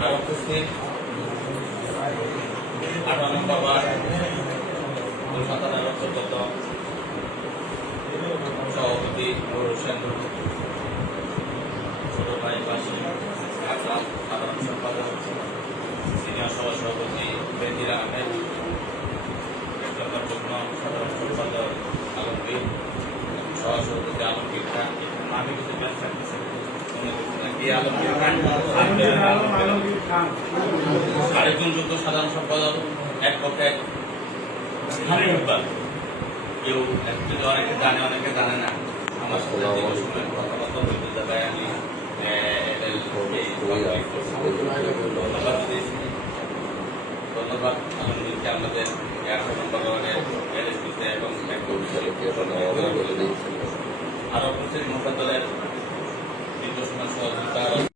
উপস্থিত আঠারো ওয়ার্ড কলকাতার অন্তর্গত সভাপতি হোসেন ছোট ভাই পাশে আকরাম সাধারণ সম্পাদক, সিনিয়র সহ সভাপতি বেদির আহমেদ জন্য সাধারণ সম্পাদক আলমগীর সহসভাপতি আলমগীর খান। আমি কিছু ব্যবসা আলমগীর খান আরেকজন যোগ্য সাধারণ সম্পাদক এক পক্ষে হামিদ ইকবাল কেউ একটু অনেকে জানে অনেকে জানে না আমার সাথে দীর্ঘ কথাবার্তা বলতে দেয় আমি আরও উপস্থিত মোকাদ্দলের